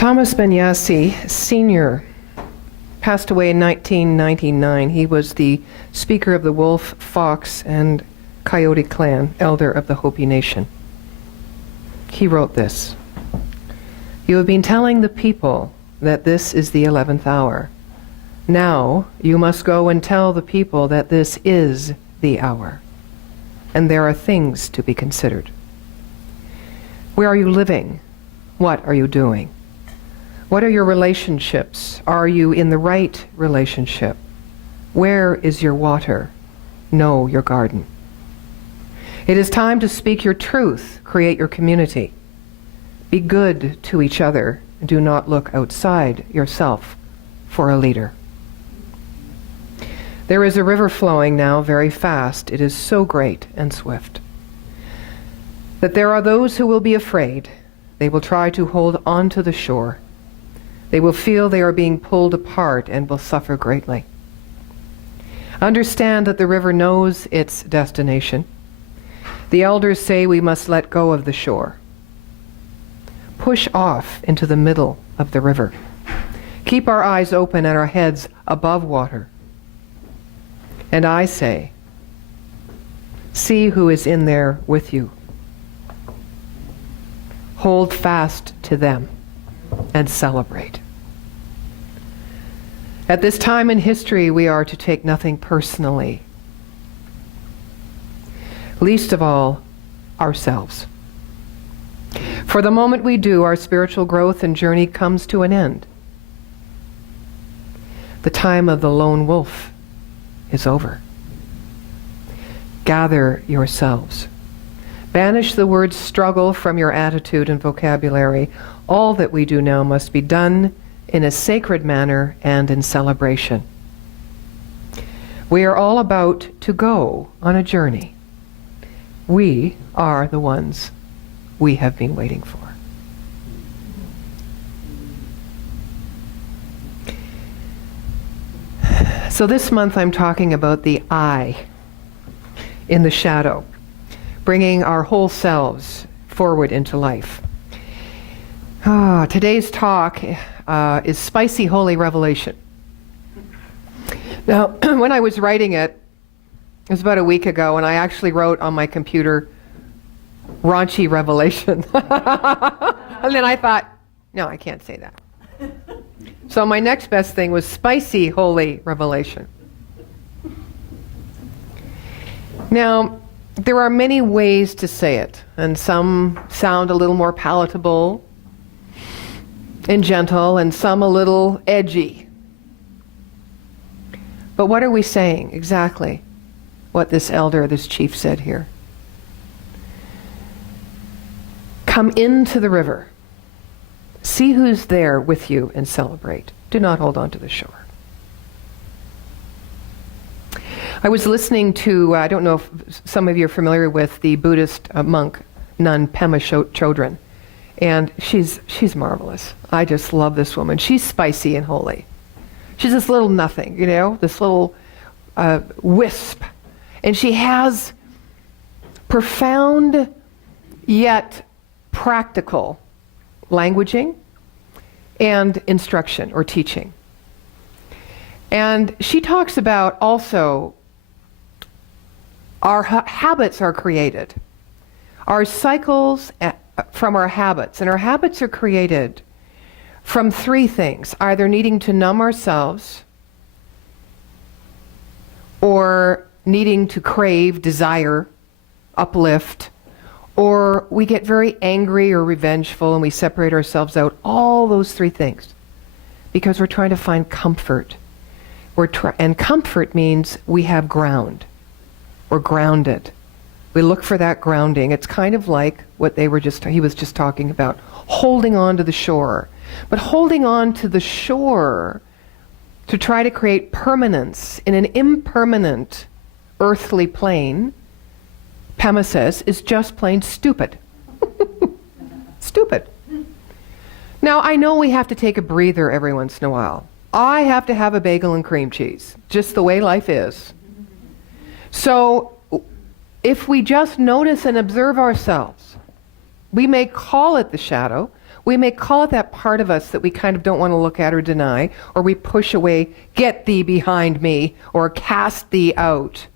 Thomas Banyasi Sr. passed away in 1999. He was the speaker of the Wolf, Fox, and Coyote clan, elder of the Hopi Nation. He wrote this: "You have been telling the people that this is the 11th hour. Now you must go and tell the people that this is the hour, and there are things to be considered. Where are you living? What are you doing? What are your relationships? Are you in the right relationship? Where is your water? Know your garden. It is time to speak your truth, create your community. Be good to each other. Do not look outside yourself for a leader. There is a river flowing now very fast. It is so great and swift that there are those who will be afraid. They will try to hold on to the shore. They will feel they are being pulled apart and will suffer greatly. Understand that the river knows its destination. The elders say we must let go of the shore. Push off into the middle of the river. Keep our eyes open and our heads above water. And I say, see who is in there with you. Hold fast to them and celebrate. At this time in history, we are to take nothing personally, least of all ourselves. For the moment we do, our spiritual growth and journey comes to an end. The time of the lone wolf is over. Gather yourselves. Banish the word struggle from your attitude and vocabulary. All that we do now must be done in a sacred manner and in celebration. We are all about to go on a journey. We are the ones we have been waiting for." So this month I'm talking about the I in the shadow, bringing our whole selves forward into life. Today's talk is SpicyHoly Revelation. Now, when I was writing it was about a week ago, and I actually wrote on my computer, raunchy revelation. And then I thought, no, I can't say that. So my next best thing was SpicyHoly Revelation. Now, there are many ways to say it, and some sound a little more palatable and gentle, and some a little edgy. But what are we saying exactly? What this elder, this chief said here. Come into the river. See who's there with you and celebrate. Do not hold on to the shore. I was listening to, I don't know if some of you are familiar with the Buddhist monk, Nun Pema Chodron. And she's marvelous. I just love this woman. She's spicy and holy. She's this little nothing, you know, this little wisp. And she has profound yet practical languaging and instruction or teaching. And she talks about also our habits are created. Our cycles from our habits. And our habits are created from three things: either needing to numb ourselves, or needing to crave, desire, uplift, or we get very angry or revengeful and we separate ourselves out. All those three things. Because we're trying to find comfort. And comfort means we have ground. We're grounded. We look for that grounding. It's kind of like what he was just talking about, holding on to the shore. But holding on to the shore to try to create permanence in an impermanent earthly plane, Pema says, is just plain stupid. Stupid. Now, I know we have to take a breather every once in a while. I have to have a bagel and cream cheese, just the way life is. So, if we just notice and observe ourselves, we may call it the shadow, We may call it that part of us that we kind of don't want to look at or deny, or we push away, get thee behind me, or cast thee out.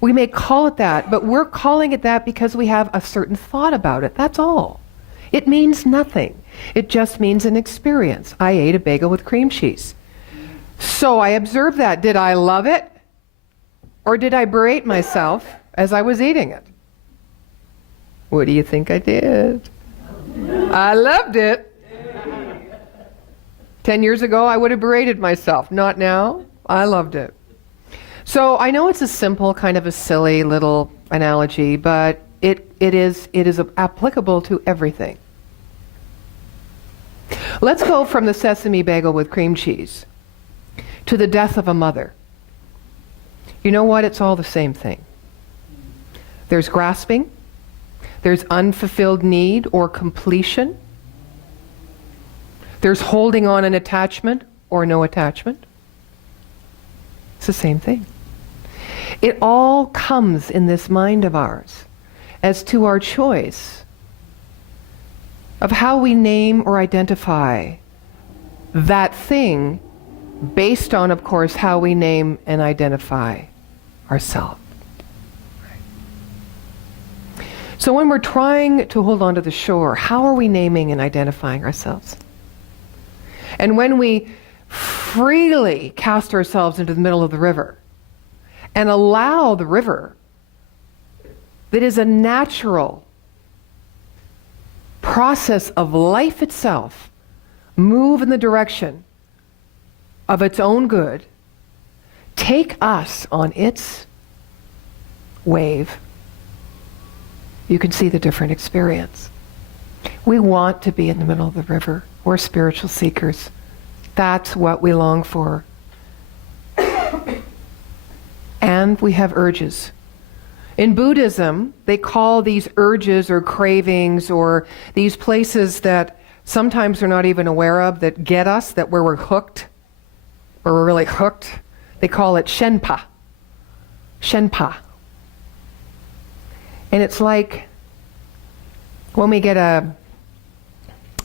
We may call it that, but we're calling it that because we have a certain thought about it. That's all. It means nothing. It just means an experience. I ate a bagel with cream cheese. So I observed that. Did I love it? Or did I berate myself as I was eating it? What do you think I did? I loved it. 10 years ago, I would have berated myself. Not now. I loved it. So I know it's a simple, kind of a silly little analogy, but it is applicable to everything. Let's go from the sesame bagel with cream cheese to the death of a mother. You know what? It's all the same thing. There's grasping. There's unfulfilled need or completion. There's holding on an attachment or no attachment. It's the same thing. It all comes in this mind of ours as to our choice of how we name or identify that thing based on, of course, how we name and identify ourselves. So when we're trying to hold on to the shore, how are we naming and identifying ourselves? And when we freely cast ourselves into the middle of the river and allow the river that is a natural process of life itself move in the direction of its own good, take us on its wave, you can see the different experience. We want to be in the middle of the river. We're spiritual seekers. That's what we long for. And we have urges. In Buddhism, they call these urges or cravings or these places that sometimes we're not even aware of that get us, that where we're hooked, where we're really hooked, they call it Shenpa. Shenpa. And it's like when we get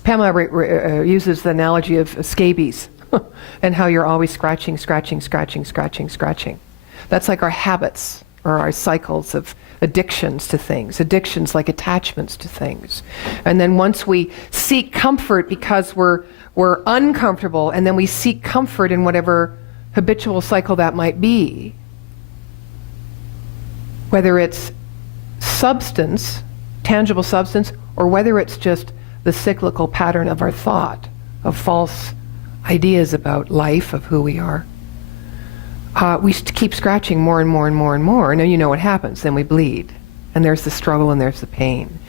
Pema uses the analogy of scabies and how you're always scratching. That's like our habits or our cycles of addictions to things. Addictions like attachments to things. And then once we seek comfort because we're uncomfortable, and then we seek comfort in whatever habitual cycle that might be, whether it's substance, tangible substance, or whether it's just the cyclical pattern of our thought, of false ideas about life, of who we are. We keep scratching more and more and more and more, and then you know what happens. Then we bleed, and there's the struggle and there's the pain.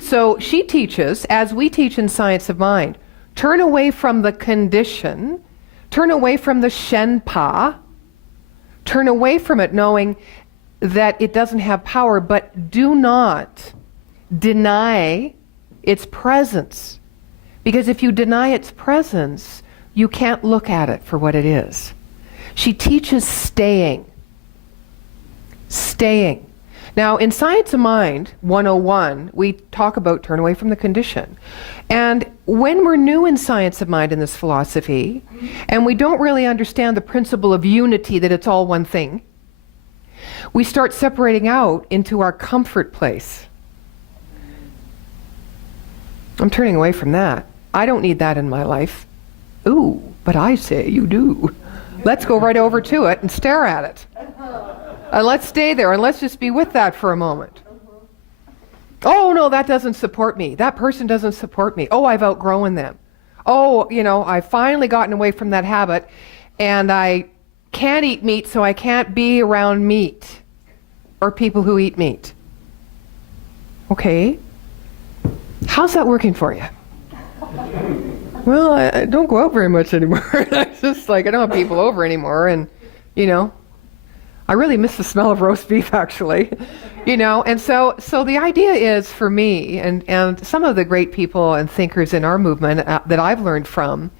So she teaches, as we teach in Science of Mind, turn away from the condition, turn away from the Shenpa, turn away from it knowing that it doesn't have power, but do not deny its presence. Because if you deny its presence, you can't look at it for what it is. She teaches staying. Staying. Now, in Science of Mind 101, we talk about turn away from the condition. And when we're new in Science of Mind in this philosophy, and we don't really understand the principle of unity, that it's all one thing, we start separating out into our comfort place. I'm turning away from that. I don't need that in my life. Ooh, but I say you do. Let's go right over to it and stare at it. And let's stay there and let's just be with that for a moment. Oh, no, that doesn't support me. That person doesn't support me. Oh, I've outgrown them. Oh, I've finally gotten away from that habit, and I can't eat meat, so I can't be around meat or people who eat meat. Okay. How's that working for you? Well, I don't go out very much anymore. It's just like I don't have people over anymore, and I really miss the smell of roast beef, actually. And so the idea is for me, and some of the great people and thinkers in our movement that I've learned from,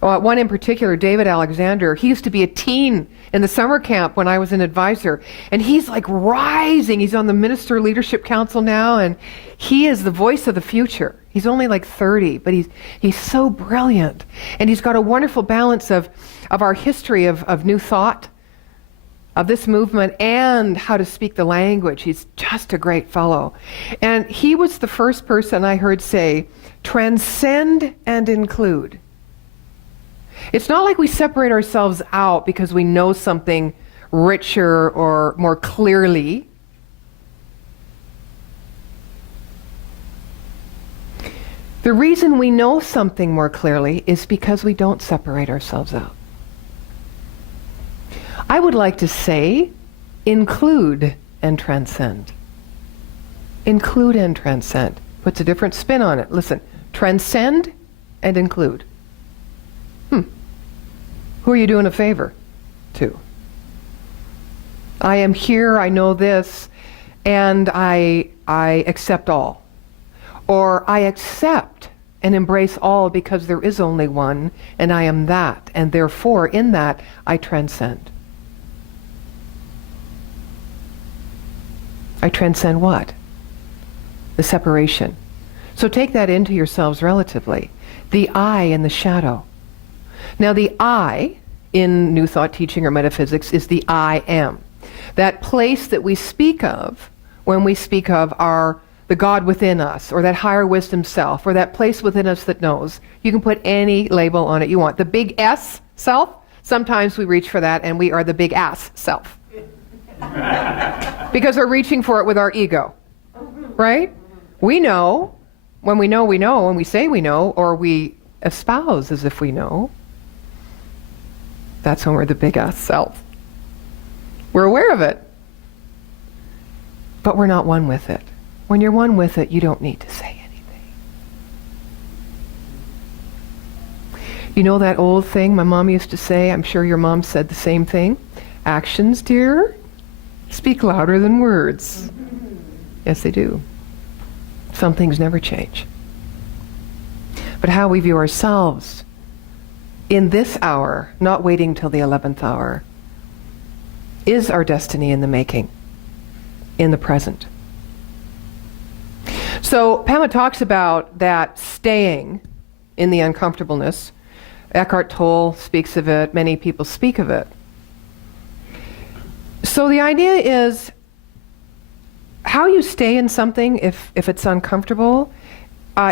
one in particular, David Alexander, he used to be a teen in the summer camp when I was an advisor. And he's like rising. He's on the Minister Leadership Council now, and he is the voice of the future. He's only like 30, but he's so brilliant. And he's got a wonderful balance of our history of new thought, of this movement, and how to speak the language. He's just a great fellow. And he was the first person I heard say, transcend and include. It's not like we separate ourselves out because we know something richer or more clearly. The reason we know something more clearly is because we don't separate ourselves out. I would like to say, include and transcend. Include and transcend. Puts a different spin on it. Listen, transcend and include. Who are you doing a favor to? I am here, I know this, and I accept all. Or I accept and embrace all because there is only one, and I am that, and therefore in that I transcend. I transcend what? The separation. So take that into yourselves relatively. The I and the shadow. Now the I, in New Thought teaching or metaphysics, is the I am. That place that we speak of when we speak of the God within us, or that higher wisdom self, or that place within us that knows. You can put any label on it you want. The big S self, sometimes we reach for that and we are the big ass self. Because we're reaching for it with our ego, right? We know, when we know, when we say we know, or we espouse as if we know, that's when we're the big ass self. We're aware of it, but we're not one with it. When you're one with it, you don't need to say anything. You know that old thing my mom used to say? I'm sure your mom said the same thing. Actions, dear, speak louder than words. Yes, they do. Some things never change. But how we view ourselves in this hour, not waiting till the 11th hour, is our destiny in the making, in the present. So Pema talks about that staying in the uncomfortableness. Eckhart Tolle speaks of it. Many people speak of it. So the idea is how you stay in something if it's uncomfortable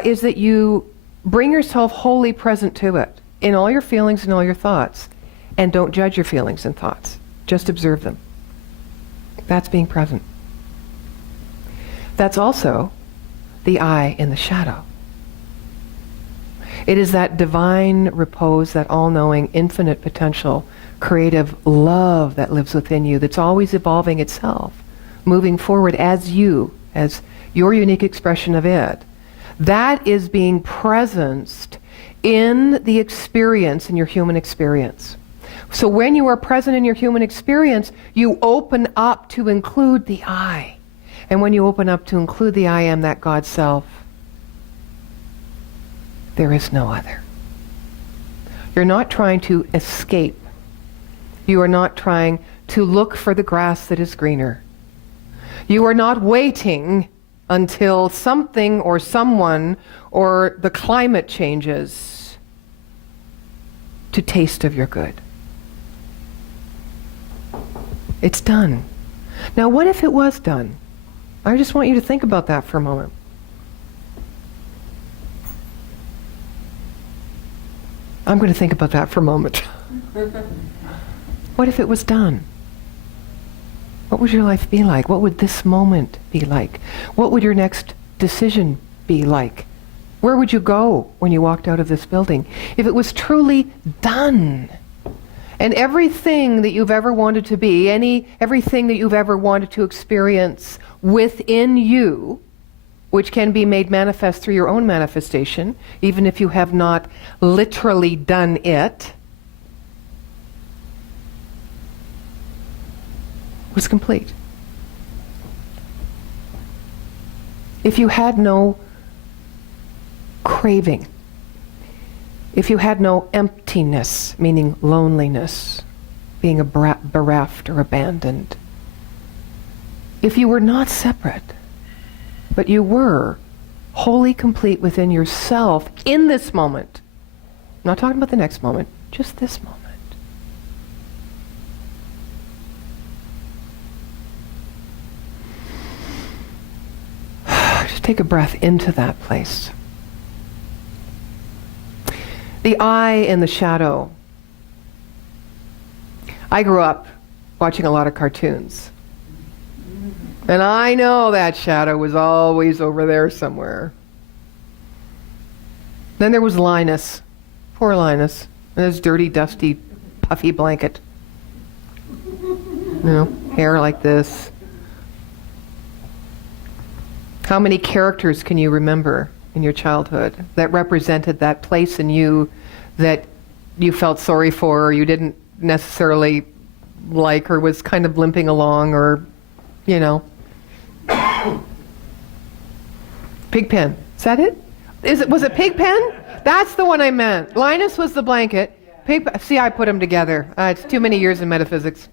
is that you bring yourself wholly present to it in all your feelings and all your thoughts, and don't judge your feelings and thoughts. Just observe them. That's being present. That's also the I in the shadow. It is that divine repose, that all-knowing, infinite potential, creative love that lives within you, that's always evolving itself, moving forward as you, as your unique expression of it. That is being presenced in the experience, in your human experience. So when you are present in your human experience, you open up to include the I. And when you open up to include the I am, that God self, there is no other. You're not trying to escape. You are not trying to look for the grass that is greener. You are not waiting until something or someone or the climate changes to taste of your good. It's done. Now, what if it was done? I just want you to think about that for a moment. I'm going to think about that for a moment. What if it was done? What would your life be like? What would this moment be like? What would your next decision be like? Where would you go when you walked out of this building? If it was truly done, and everything that you've ever wanted to be, everything that you've ever wanted to experience within you, which can be made manifest through your own manifestation, even if you have not literally done it, was complete. If you had no craving, if you had no emptiness, meaning loneliness, being bereft or abandoned. If you were not separate, but you were wholly complete within yourself in this moment, I'm not talking about the next moment, just this moment. Just take a breath into that place. The I and the shadow. I grew up watching a lot of cartoons. And I know that shadow was always over there somewhere. Then there was Linus. Poor Linus. And his dirty, dusty, puffy blanket. You know, hair like this. How many characters can you remember in your childhood that represented that place in you that you felt sorry for, or you didn't necessarily like, or was kind of limping along, or, you know. Pigpen. Is that it? Was it Pigpen? That's the one I meant. Linus was the blanket. See, I put them together. It's too many years in metaphysics.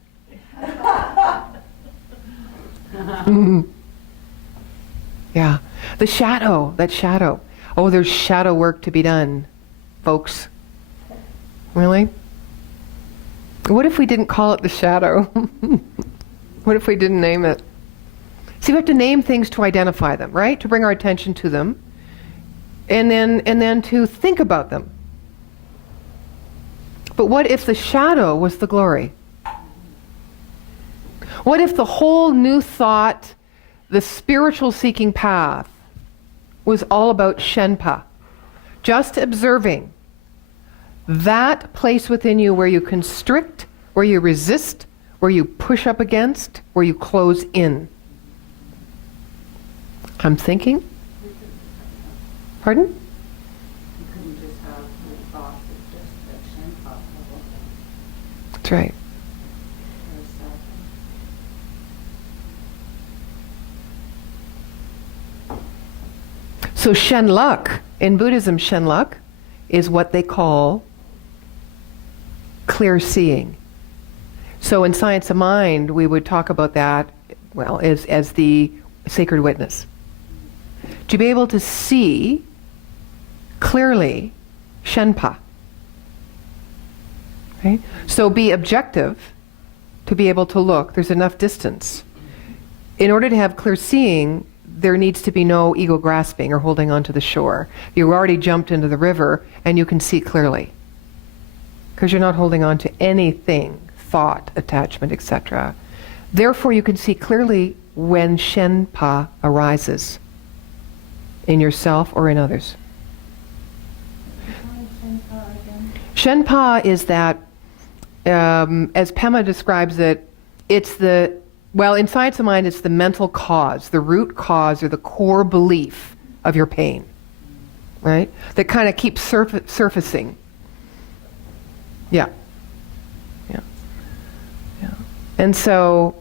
Yeah. The shadow. That shadow. Oh, there's shadow work to be done, folks. Really? What if we didn't call it the shadow? What if we didn't name it? See, we have to name things to identify them, right? To bring our attention to them, and then to think about them. But what if the shadow was the glory? What if the whole new thought, the spiritual seeking path, was all about Shenpa? Just observing that place within you where you constrict, where you resist, where you push up against, where you close in. I'm thinking. Pardon? You couldn't just have the thoughts of just that Shenpa level. That's right. So Shen Luck, in Buddhism, Shen Luck is what they call clear seeing. So in Science of Mind, we would talk about that, well, as the sacred witness. To be able to see clearly Shenpa. Okay? So be objective to be able to look. There's enough distance. In order to have clear seeing, there needs to be no ego grasping or holding onto the shore. You already jumped into the river and you can see clearly. Because you're not holding on to anything, thought, attachment, etc. Therefore, you can see clearly when Shenpa arises in yourself or in others. Shenpa is that, as Pema describes it, it's the, well, in Science of Mind, it's the mental cause, the root cause or the core belief of your pain, right? That kind of keeps surfacing. Yeah. Yeah. Yeah. And so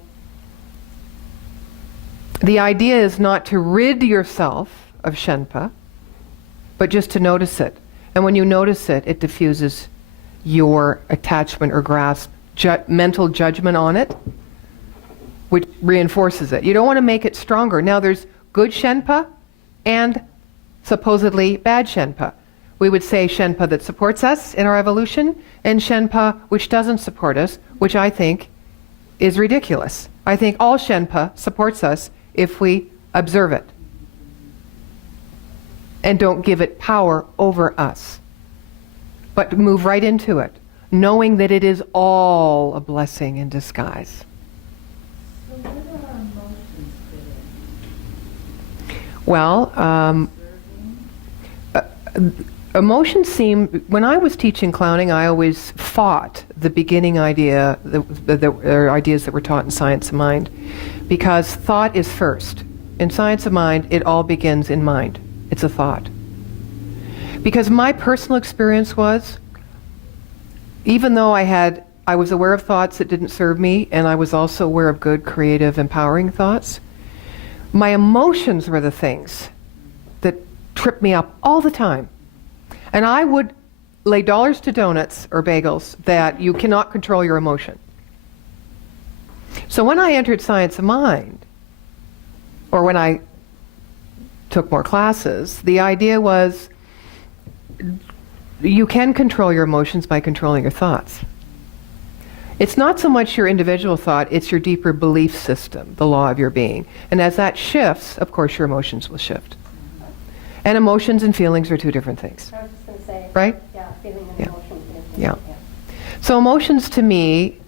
the idea is not to rid yourself of Shenpa, but just to notice it. And when you notice it, it diffuses your attachment or grasp, mental judgment on it, which reinforces it. You don't want to make it stronger. Now there's good Shenpa and supposedly bad Shenpa. We would say Shenpa that supports us in our evolution, and Shenpa which doesn't support us, which I think is ridiculous. I think all Shenpa supports us if we observe it and don't give it power over us, but move right into it, knowing that it is all a blessing in disguise. So where do our emotions fit in? Well, emotions seem, when I was teaching clowning, I always fought the beginning idea, the ideas that were taught in Science of Mind, because thought is first. In Science of Mind, it all begins in mind. It's a thought. Because my personal experience was, even though I was aware of thoughts that didn't serve me, and I was also aware of good, creative, empowering thoughts, my emotions were the things that tripped me up all the time. And I would lay dollars to donuts or bagels that you cannot control your emotion. So when I entered Science of Mind, or when I took more classes, the idea was you can control your emotions by controlling your thoughts. It's not so much your individual thought, it's your deeper belief system, the law of your being. And as that shifts, of course, your emotions will shift. And emotions and feelings are two different things. I was just going to say. Right? Yeah, feeling and Yeah. emotion. Yeah. So emotions to me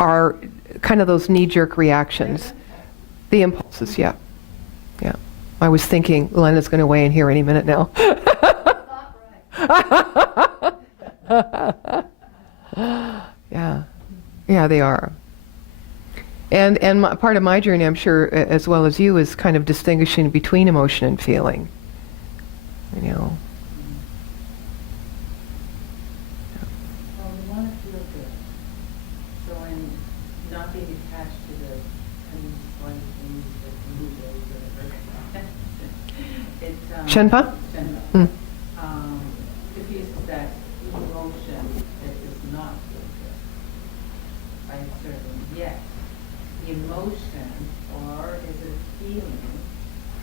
are kind of those knee-jerk reactions. The impulses, yeah. Yeah. I was thinking Lena's going to weigh in here any minute now. Yeah. Yeah, they are. And part of my journey, I'm sure, as well as you, is kind of distinguishing between emotion and feeling. You know. Well, we want to feel good. So in not being attached to the one things that move or whatever, Shenpa? Shenpa. Diffuses that emotion that does not feel good by observing. Yes, the emotion, or is it a feeling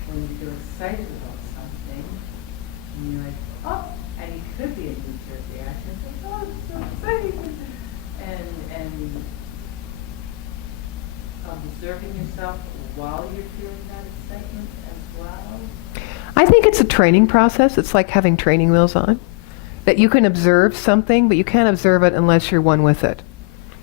when you feel excited about something, and you're like, oh, and it could be a knee-jerk reaction, like, oh, it's so exciting, and observing yourself while you're feeling that excitement as well. I think it's a training process. It's like having training wheels on. That you can observe something, but you can't observe it unless you're one with it.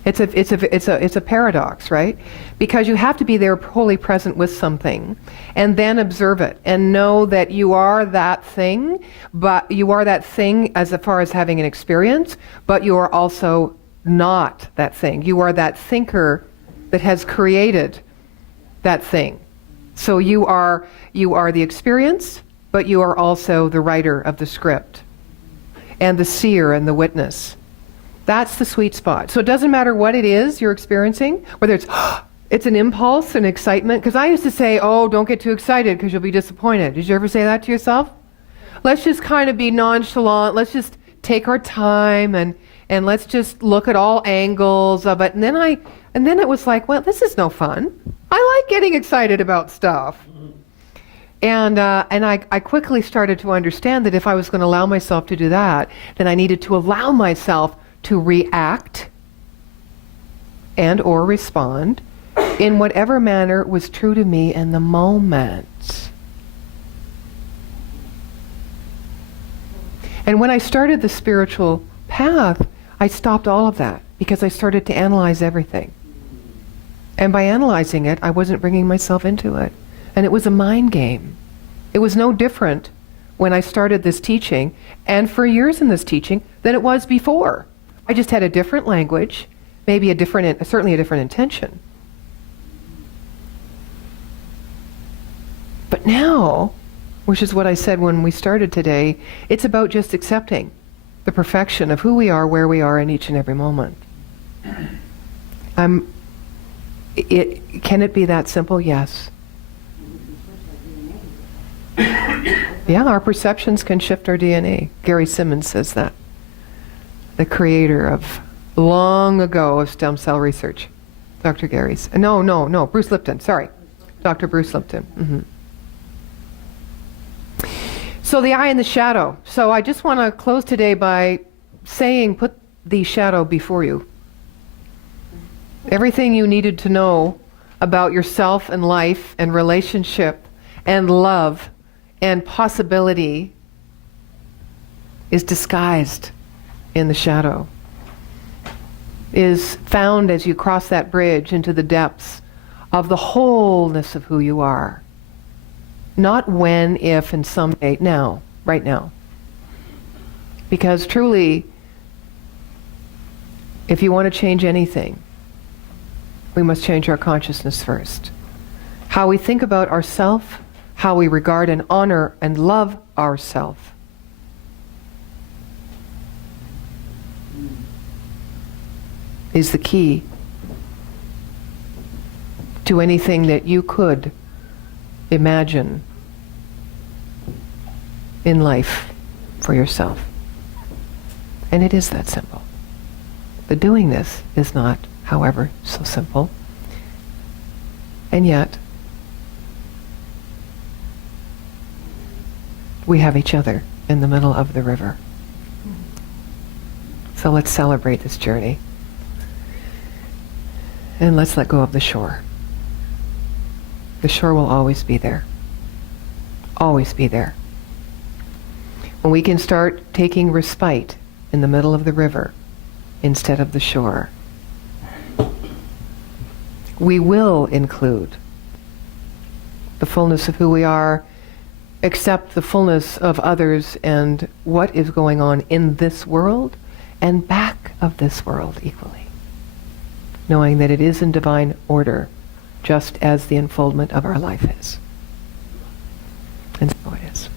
It's a paradox, right? Because you have to be there wholly present with something and then observe it and know that you are that thing, but you are that thing as far as having an experience, but you are also not that thing. You are that thinker that has created that thing. So you are the experience, but you are also the writer of the script and the seer and the witness. That's the sweet spot. So it doesn't matter what it is you're experiencing, whether it's an impulse, an excitement. Because I used to say, oh, don't get too excited because you'll be disappointed. Did you ever say that to yourself? Let's just kind of be nonchalant. Let's just take our time and let's just look at all angles of it. And then it was like, well, this is no fun. I like getting excited about stuff. And I quickly started to understand that if I was going to allow myself to do that, then I needed to allow myself to react and or respond in whatever manner was true to me in the moment. And when I started the spiritual path, I stopped all of that because I started to analyze everything. And by analyzing it, I wasn't bringing myself into it. And it was a mind game. It was no different when I started this teaching, and for years in this teaching, than it was before. I just had a different language, maybe certainly a different intention. But now, which is what I said when we started today, it's about just accepting the perfection of who we are, where we are in each and every moment. Can it be that simple? Yes. Yeah, our perceptions can shift our DNA. Gary Simmons says that. The creator of long ago of stem cell research. Dr. Gary's. No, Bruce Lipton, sorry. Dr. Bruce Lipton. So the eye and the shadow. So I just want to close today by saying, put the shadow before you. Everything you needed to know about yourself and life and relationship and love and possibility is disguised in the shadow, is found as you cross that bridge into the depths of the wholeness of who you are. Not when, if, and someday, now, right now. Because truly, if you want to change anything, we must change our consciousness first. How we think about ourself, how we regard and honor and love ourself. Is the key to anything that you could imagine in life for yourself. And it is that simple. The doing this is not, however, so simple. And yet, we have each other in the middle of the river. So let's celebrate this journey. And let's let go of the shore. The shore will always be there. Always be there. When we can start taking respite in the middle of the river instead of the shore, we will include the fullness of who we are, accept the fullness of others and what is going on in this world and back of this world equally, knowing that it is in divine order, just as the unfoldment of our life is. And so it is.